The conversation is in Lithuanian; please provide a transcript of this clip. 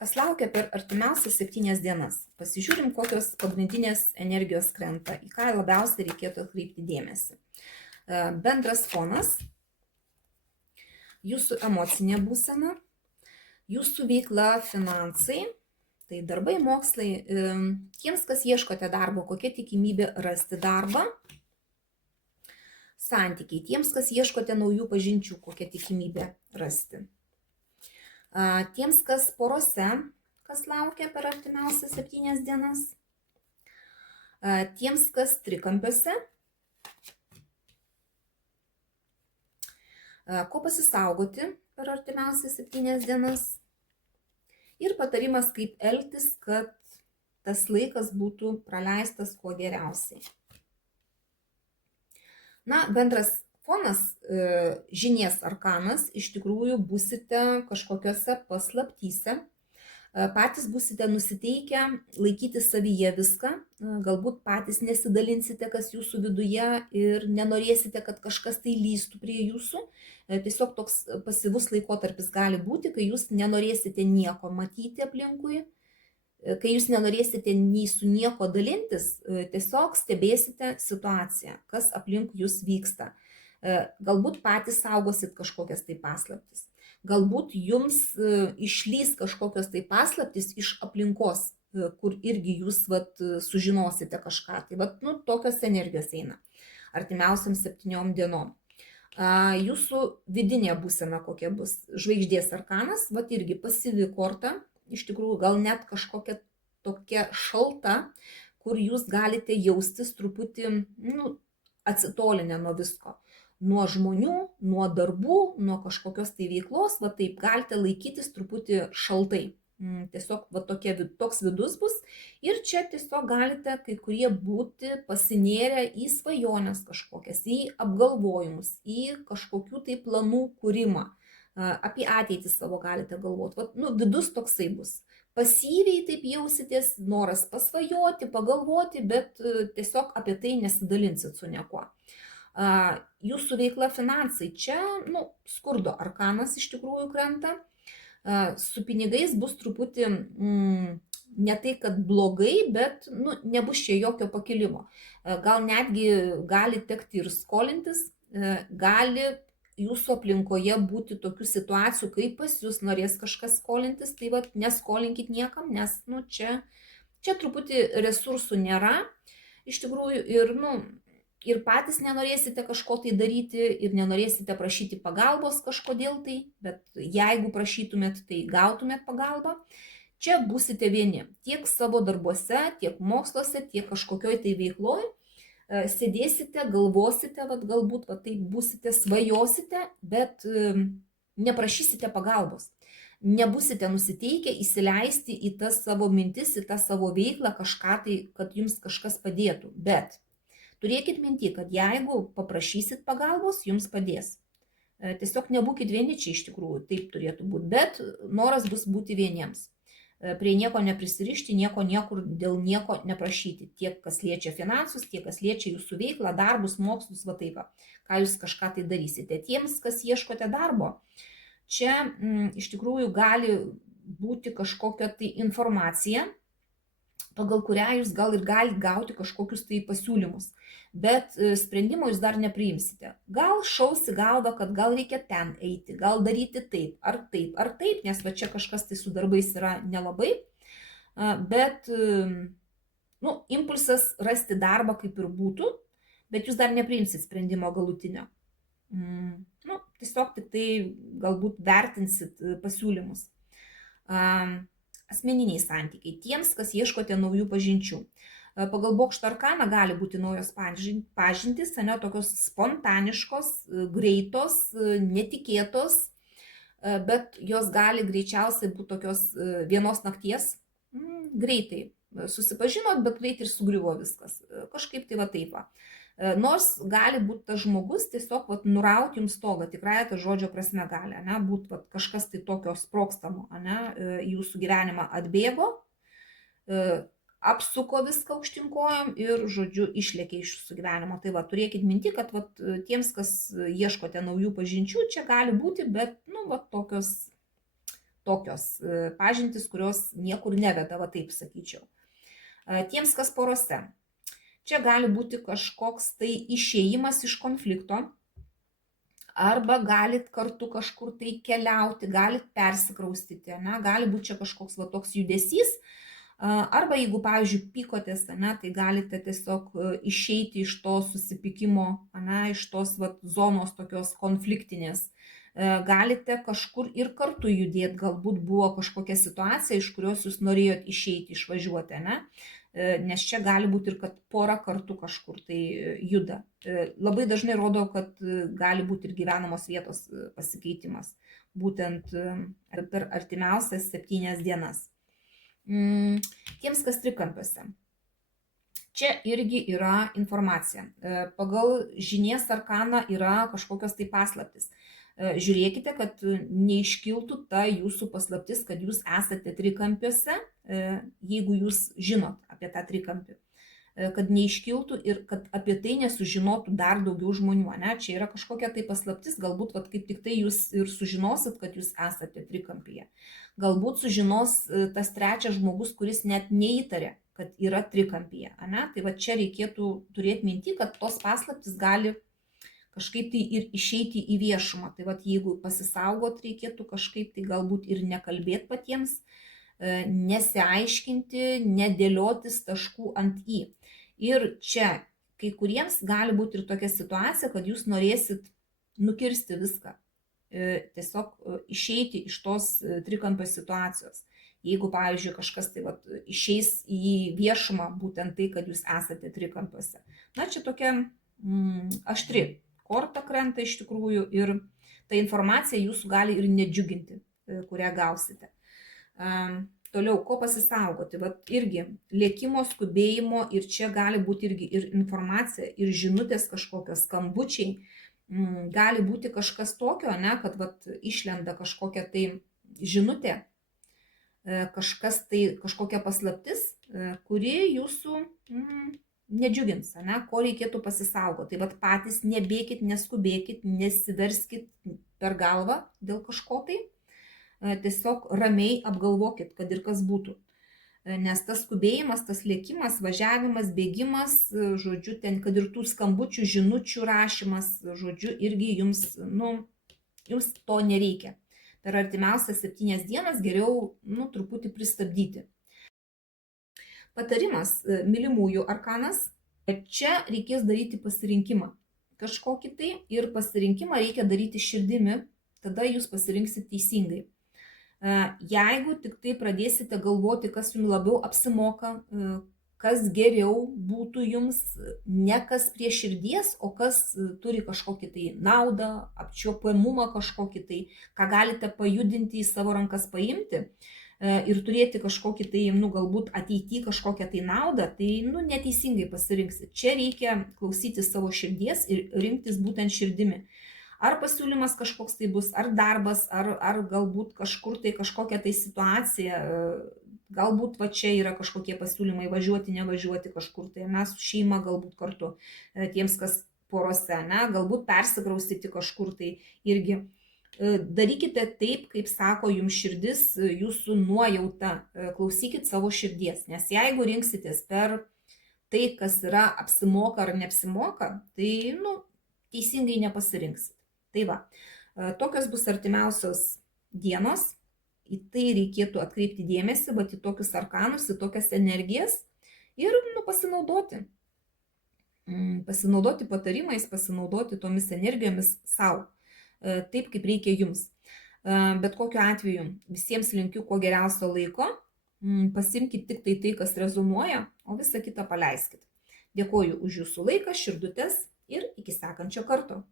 Kas laukia per artimiausias 7 dienas? Pasižiūrim, kokios pagrindinės energijos krenta, į ką labiausiai reikėtų atkreipti dėmesį. Bendras fonas, jūsų emocinė būsena, jūsų veikla, finansai, tai darbai, mokslai, tiems, kas ieškote darbo, kokia tikimybė rasti darbą, santykiai, tiems, kas ieškote naujų pažinčių, kokia tikimybė rasti. Tiems, kas porose, kas laukia per artimiausias 7 dienas, tiems, kas trikampiuose, ko pasisaugoti per artimiausias 7 dienas ir patarimas, kaip elgtis, kad tas laikas būtų praleistas kuo geriausiai. Na, bendras fonas, žinies arkanas, iš tikrųjų būsite kažkokiose paslaptyse, patys būsite nusiteikę laikyti savyje viską, galbūt patys nesidalinsite, kas jūsų viduje ir nenorėsite, kad kažkas tai lįstų prie jūsų. Tiesiog toks pasyvus laikotarpis gali būti, kai jūs nenorėsite nieko matyti aplinkui, kai jūs nenorėsite nei su nieko dalintis, tiesiog stebėsite situaciją, kas aplink jūs vyksta. Galbūt patys saugosit kažkokias tai paslaptis. Galbūt jums išlys kažkokios tai paslaptis iš aplinkos, kur irgi jūs sužinosite kažką. Tai tokios energijos eina artimiausiam 7 dienom. Jūsų vidinė būsena kokia bus? Žvaigždės arkanas, irgi pasyvi korta, iš tikrųjų gal net kažkokia tokia šalta, kur jūs galite jaustis truputį atsitolinę nuo visko. Nuo žmonių, nuo darbų, nuo kažkokios tai veiklos, taip galite laikytis truputį šaltai. Tiesiog toks vidus bus ir čia tiesiog galite kai kurie būti pasinėrę į svajonės kažkokias, į apgalvojimus, į kažkokių tai planų kūrimą. Apie ateitį savo galite galvoti. Vidus toksai bus. Pasyviai taip jausitės, noras pasvajoti, pagalvoti, bet tiesiog apie tai nesidalinsit su niekuo. Jūsų veikla, finansai, čia skurdo arkanas iš tikrųjų krenta. Su pinigais bus truputį ne tai, kad blogai, bet nebus čia jokio pakilimo. Gal netgi gali tekti ir skolintis, gali jūsų aplinkoje būti tokių situacijų, kai pas jūs norės kažkas skolintis, tai neskolinkit niekam, nes čia truputį resursų nėra, iš tikrųjų, ir patys nenorėsite kažko tai daryti ir nenorėsite prašyti pagalbos kažkodėl tai, bet jeigu prašytumėt, tai gautumėt pagalbą. Čia būsite vieni, tiek savo darbuose, tiek moksluose, tiek kažkokioj tai veikloj. Sėdėsite, galvosite, galbūt tai būsite, svajosite, bet neprašysite pagalbos. Nebusite nusiteikę įsileisti į tas savo mintis, į tą savo veiklą kažką tai, kad jums kažkas padėtų. Bet turėkit minty, kad jeigu paprašysit pagalbos, jums padės. Tiesiog nebūkit vieni čia iš tikrųjų, taip turėtų būti, bet noras bus būti vieniems. Prie nieko neprisirišti, nieko niekur dėl nieko neprašyti. Tiek kas liečia finansus, tiek kas liečia jūsų veiklą, darbus, mokslus, ką jūs kažką tai darysite. Tiems, kas ieškote darbo, čia iš tikrųjų gali būti kažkokia tai informacija, pagal kurią jūs gal ir galite gauti kažkokius tai pasiūlymus, bet sprendimo jūs dar nepriimsite. Gal šausi galva, kad gal reikia ten eiti, gal daryti taip, nes čia kažkas tai su darbais yra nelabai, bet impulsas rasti darbą kaip ir būtų, bet jūs dar nepriimsit sprendimo galutinio. Tiesiog tik tai galbūt vertinsit pasiūlymus. Asmeniniai santykiai, tiems, kas ieškote naujų pažinčių. Pagal bokšto arkaną gali būti naujos pažintys, tokios spontaniškos, greitos, netikėtos, bet jos gali greičiausiai būti tokios vienos nakties, greitai susipažinot, bet greitai ir sugriuvo viskas, kažkaip tai taip. Nors gali būti tas žmogus tiesiog nurauti jums stogą, tikrąja ta žodžio prasme gali, būti kažkas tai tokio sprogstamo, jūsų gyvenimą atbėgo, apsuko viską aukštyn kojom ir, žodžiu, išlėkė iš jūsų gyvenimo. Tai turėkit minti, kad tiems, kas ieškote naujų pažinčių, čia gali būti, bet, tokios pažintys, kurios niekur neveda, va taip sakyčiau. Tiems, kas porose. Čia gali būti kažkoks tai išėjimas iš konflikto, arba galit kartu kažkur tai keliauti, galit persikraustyti, ne? Gali būti čia kažkoks va toks judesys, arba jeigu, pavyzdžiui, pykotės, ne, tai galite tiesiog išeiti iš to susipykimo, ne, iš tos va zonos tokios konfliktinės. Galite kažkur ir kartu judėti, galbūt buvo kažkokia situacija, iš kurios jūs norėjot išeiti, išvažiuoti, ne? Nes čia gali būti ir kad pora kartų kažkur tai juda. Labai dažnai rodo, kad gali būti ir gyvenamos vietos pasikeitimas, būtent per artimiausias 7 dienas. Tiems, kas trikampiuose. Čia irgi yra informacija. Pagal žinies arkaną yra kažkokios tai paslaptis. Žiūrėkite, kad neiškiltų ta jūsų paslaptis, kad jūs esate trikampiuose, jeigu jūs žinot apie tą trikampį. Kad neiškiltų ir kad apie tai nesužinotų dar daugiau žmonių. Ne? Čia yra kažkokia tai paslaptis, galbūt vat, kaip tik tai jūs ir sužinosit, kad jūs esate trikampyje. Galbūt sužinos tas trečias žmogus, kuris net neįtarė, kad yra trikampyje. Ne? Tai va čia reikėtų turėti minti, kad tos paslaptis gali kažkaip tai ir išeiti į viešumą. Tai vat jeigu pasisaugot reikėtų kažkaip tai galbūt ir nekalbėti patiems, nesiaiškinti, nedėliotis taškų ant į. Ir čia kai kuriems gali būti ir tokia situacija, kad jūs norėsit nukirsti viską. Tiesiog išeiti iš tos trikampio situacijos. Jeigu, pavyzdžiui, kažkas tai vat, išeis į viešumą, būtent tai, kad jūs esate trikampiuose. Na, čia tokia aštri korta krenta iš tikrųjų ir ta informacija jūsų gali ir nedžiuginti, kurią gausite. Toliau, ko pasisaugoti? Vat irgi lėkimo, skubėjimo ir čia gali būti irgi ir informacija, ir žinutės kažkokios, skambučiai. Gali būti kažkas tokio, ne, kad vat, išlenda kažkokia tai žinutė, kažkas tai, kažkokia paslaptis, kuri jūsų nedžiugins, ne, ko reikėtų pasisaugoti. Tai vat patys nebėkit, neskubėkit, nesiverskit per galvą dėl kažko tai. Tiesiog ramiai apgalvokit, kad ir kas būtų. Nes tas skubėjimas, tas lėkimas, važiavimas, bėgimas, žodžiu, ten, kad ir tų skambučių, žinučių rašymas, žodžiu, irgi jums to nereikia. Per artimiausias 7 dienas geriau, truputį pristabdyti. Patarimas, mylimųjų arkanas. Čia reikės daryti pasirinkimą kažkokį tai ir pasirinkimą reikia daryti širdimi, tada jūs pasirinksit teisingai. Jeigu tik tai pradėsite galvoti, kas jums labiau apsimoka, kas geriau būtų jums, ne kas prie širdies, o kas turi kažkokį tai naudą, apčiuopiamumą kažkokį tai, ką galite pajudinti į savo rankas paimti ir turėti kažkokį tai, galbūt ateityje kažkokią tai naudą, tai, neteisingai pasirinksit. Čia reikia klausyti savo širdies ir rinktis būtent širdimi. Ar pasiūlymas kažkoks tai bus, ar darbas, ar galbūt kažkur tai kažkokia tai situacija, galbūt va čia yra kažkokie pasiūlymai važiuoti, nevažiuoti kažkur tai, mes su šeima galbūt kartu, tiems, kas porose, ne, galbūt persikraustyti kažkur tai irgi. Darykite taip, kaip sako jums širdis, jūsų nuojauta, klausykit savo širdies, nes jeigu rinksitės per tai, kas yra apsimoka ar neapsimoka, tai, teisingai nepasirinksit. Tai va, tokios bus artimiausios dienos, į tai reikėtų atkreipti dėmesį, bet į tokius arkanus, į tokias energijas ir pasinaudoti. Pasinaudoti patarimais, pasinaudoti tomis energijomis savo, taip kaip reikia jums. Bet kokiu atveju visiems linkiu kuo geriausio laiko, pasimkit tik tai, kas rezonuoja, o visą kitą paleiskit. Dėkoju už jūsų laiką, širdutes ir iki sekančio karto.